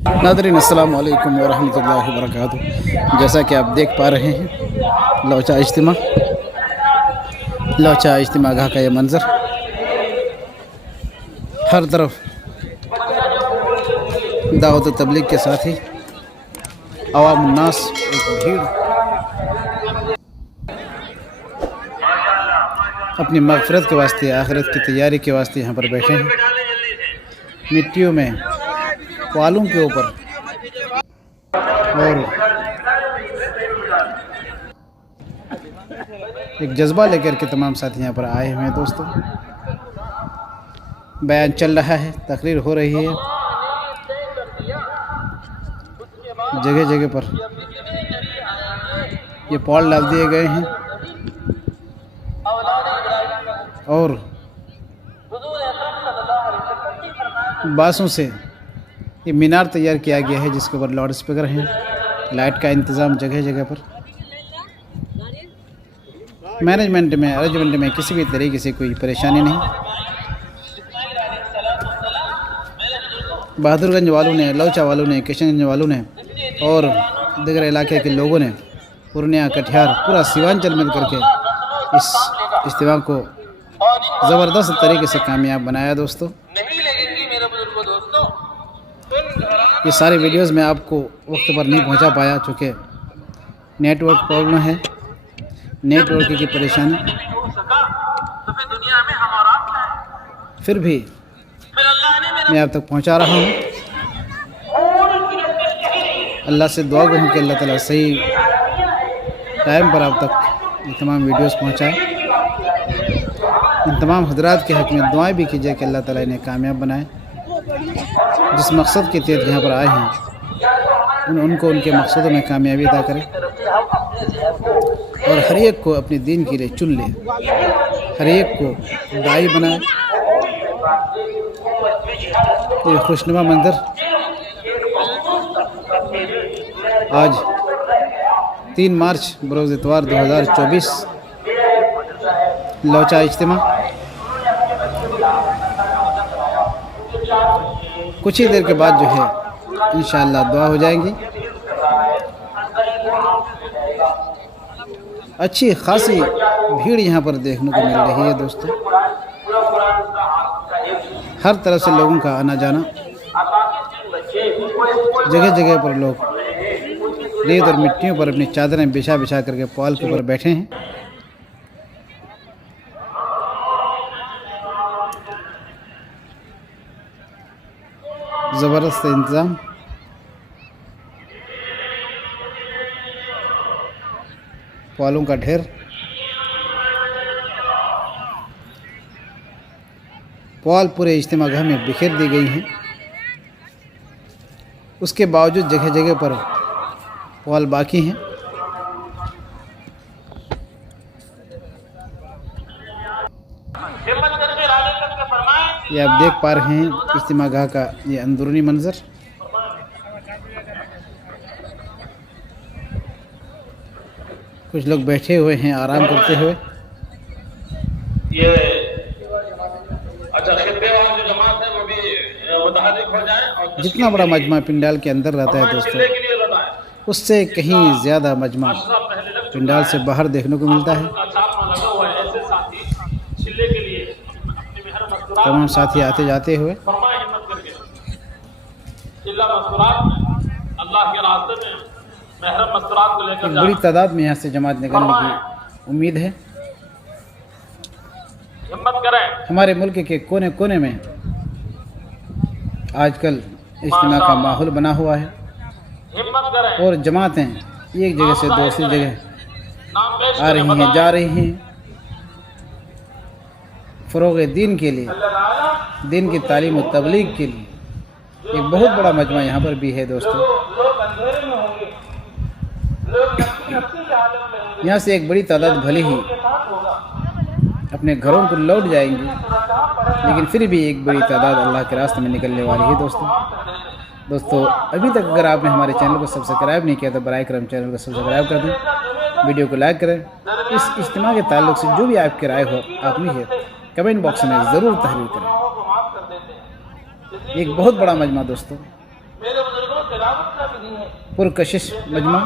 नाज़रीन अस्सलाम वालेकुम वरहमतुल्लाहि वबरकातुहू। जैसा कि आप देख पा रहे हैं लोचा इज्तिमा गाह का ये मंज़र, हर तरफ दावत व तबलीग के साथ ही अवाम उन्नास एक भीड़ अपनी मग़फ़िरत के वास्ते, आखिरत की तैयारी के वास्ते यहाँ पर बैठे हैं। मिट्टियों में पालों के ऊपर और एक जज्बा लेकर के तमाम साथी यहाँ पर आए हुए हैं। दोस्तों, बयान चल रहा है, तकरीर हो रही है, जगह जगह पर ये पॉल डाल दिए गए हैं और बांसों से ये मीनार तैयार किया गया है जिसके ऊपर लाउड स्पीकर हैं, लाइट का इंतज़ाम जगह जगह पर। मैनेजमेंट में, अरेंजमेंट में किसी भी तरीके से कोई परेशानी नहीं। बहादुरगंज वालों ने, लोचा वालों ने, किशनगंज वालों ने और दीगर इलाके के लोगों ने, पूर्णिया, कटिहार, पूरा सीवांचल मिल करके इस इज्तिमा को ज़बरदस्त तरीके से कामयाब बनाया। दोस्तों, ये सारी वीडियोस मैं आपको वक्त पर नहीं पहुंचा पाया चूँकि नेटवर्क प्रॉब्लम है, नेटवर्क की परेशानी। फिर भी मैं आप तक पहुंचा रहा हूं। अल्लाह से दुआ गो हूँ कि अल्लाह ताला सही टाइम पर आप तक ये तमाम वीडियोस पहुंचाए। इन तमाम हजरात के हक़ में दुआएं भी कीजिए कि अल्लाह ताला इन्हें कामयाब बनाए। जिस मकसद के तहत यहाँ पर आए हैं उनको उनके मकसदों में कामयाबी अता करें और हर एक को अपने दीन के लिए चुन ले, हर एक को दाई बनाए। तो ये खुशनुमा मंजर आज 3 मार्च बरोज़ इतवार 2024 लोचा इज्तिमा। कुछ ही देर के बाद जो है इंशाअल्लाह दुआ हो जाएंगी। अच्छी खासी भीड़ यहाँ पर देखने को मिल रही है। दोस्तों, हर तरफ से लोगों का आना जाना, जगह जगह पर लोग रेत और मिट्टियों पर अपनी चादरें बिछा बिछा करके पॉल के ऊपर बैठे हैं। ज़बरदस्त इंतज़ाम। पॉलों का ढेर, पॉल पूरे इज्तिमा गाह में बिखेर दी गई हैं। उसके बावजूद जगह जगह पर पॉल बाकी हैं। ये आप देख पा रहे हैं इज्तिमा गाह का ये अंदरूनी मंजर। कुछ लोग बैठे हुए हैं आराम करते हुए। ये अच्छा, जितना बड़ा मजमा पिंडाल के अंदर रहता है दोस्तों, उससे कहीं ज़्यादा मजमा पिंडाल से बाहर देखने को मिलता है। तमाम साथी आते जाते हुए एक बड़ी तादाद में यहाँ से जमात निकलने की उम्मीद है। हमारे मुल्क के कोने कोने में आजकल इज्तिमा का माहौल बना हुआ है और जमातें एक जगह से दूसरी जगह आ रही हैं, जा रही हैं। फ़रोग़ दीन के लिए, दीन की तालीम और तबलीग के लिए एक बहुत बड़ा मजमा यहाँ पर भी है। दोस्तों, यहाँ से एक बड़ी तादाद भले ही अपने घरों को लौट जाएंगी, लेकिन फिर भी एक बड़ी तादाद अल्लाह के रास्ते में निकलने वाली है। दोस्तों, अभी तक अगर आपने हमारे चैनल को सब्सक्राइब नहीं किया तो बराए करम चैनल को सब्सक्राइब कर दें, वीडियो को लाइक करें। इस इज्तिमा के ताल्लुक़ से जो भी आपकी राय हो आप लीजिए कमेंट बॉक्स में ज़रूर तहरीर करें। एक बहुत बड़ा मजमा दोस्तों, पुरकशिश मजमा